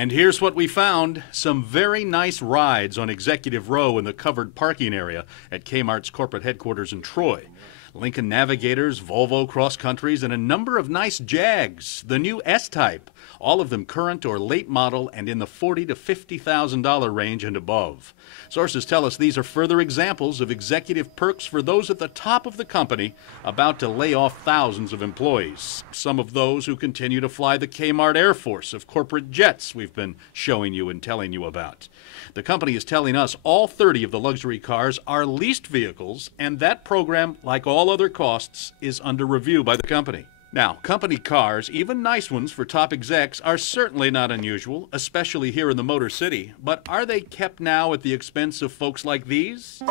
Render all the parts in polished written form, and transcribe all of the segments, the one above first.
And here's what we found. Some very nice rides on Executive Row in the covered parking area at Kmart's corporate headquarters in Troy. Lincoln Navigators, Volvo Cross Countries, and a number of nice Jags, the new S-Type, all of them current or late model and in the $40,000 to $50,000 range and above. Sources tell us these are further examples of executive perks for those at the top of the company about to lay off thousands of employees. Some of those who continue to fly the Kmart Air Force of corporate jets we've been showing you and telling you about. The company is telling us all 30 of the luxury cars are leased vehicles, and that program, like all other costs, is under review by the company. Now, company cars, even nice ones for top execs, are certainly not unusual, especially here in the Motor City. But are they kept now at the expense of folks like these?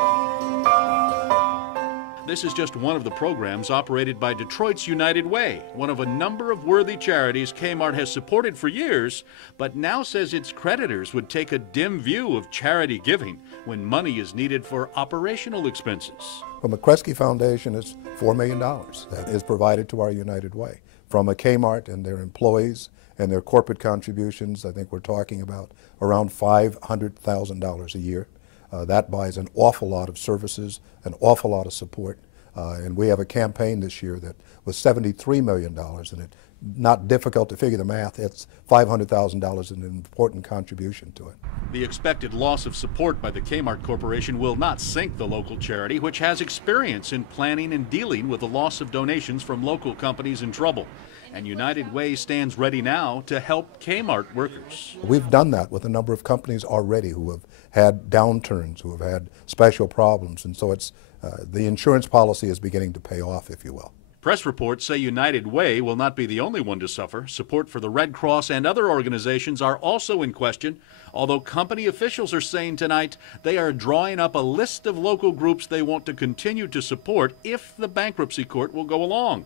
This is just one of the programs operated by Detroit's United Way, one of a number of worthy charities Kmart has supported for years, but now says its creditors would take a dim view of charity giving when money is needed for operational expenses. From the Kresge Foundation, it's $4 million that is provided to our United Way. From a Kmart and their employees and their corporate contributions, I think we're talking about around $500,000 a year. That buys an awful lot of services, an awful lot of support. And we have a campaign this year that was $73 million, and it's not difficult to figure the math. It's $500,000 an important contribution to it. The expected loss of support by the Kmart Corporation will not sink the local charity, which has experience in planning and dealing with the loss of donations from local companies in trouble. And United Way stands ready now to help Kmart workers. We've done that with a number of companies already who have had downturns, who have had special problems, and so it's the insurance policy is beginning to pay off, if you will. Press reports say United Way will not be the only one to suffer. Support for the Red Cross and other organizations are also in question, although company officials are saying tonight they are drawing up a list of local groups they want to continue to support if the bankruptcy court will go along.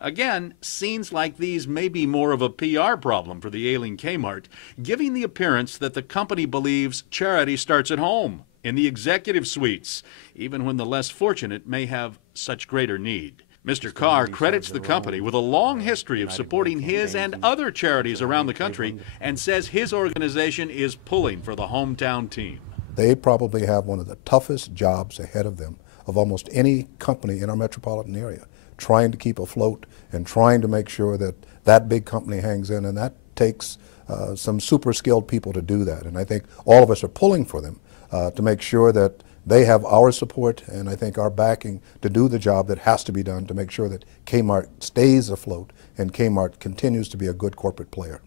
Again, scenes like these may be more of a PR problem for the ailing Kmart, giving the appearance that the company believes charity starts at home, in the executive suites, even when the less fortunate may have such greater need. Mr. Carr credits the company with a long history of supporting his and other charities around the country and says his organization is pulling for the hometown team. They probably have one of the toughest jobs ahead of them of almost any company in our metropolitan area, trying to keep afloat and trying to make sure that that big company hangs in, and that takes some super skilled people to do that. And I think all of us are pulling for them to make sure that they have our support and I think our backing to do the job that has to be done to make sure that Kmart stays afloat and Kmart continues to be a good corporate player.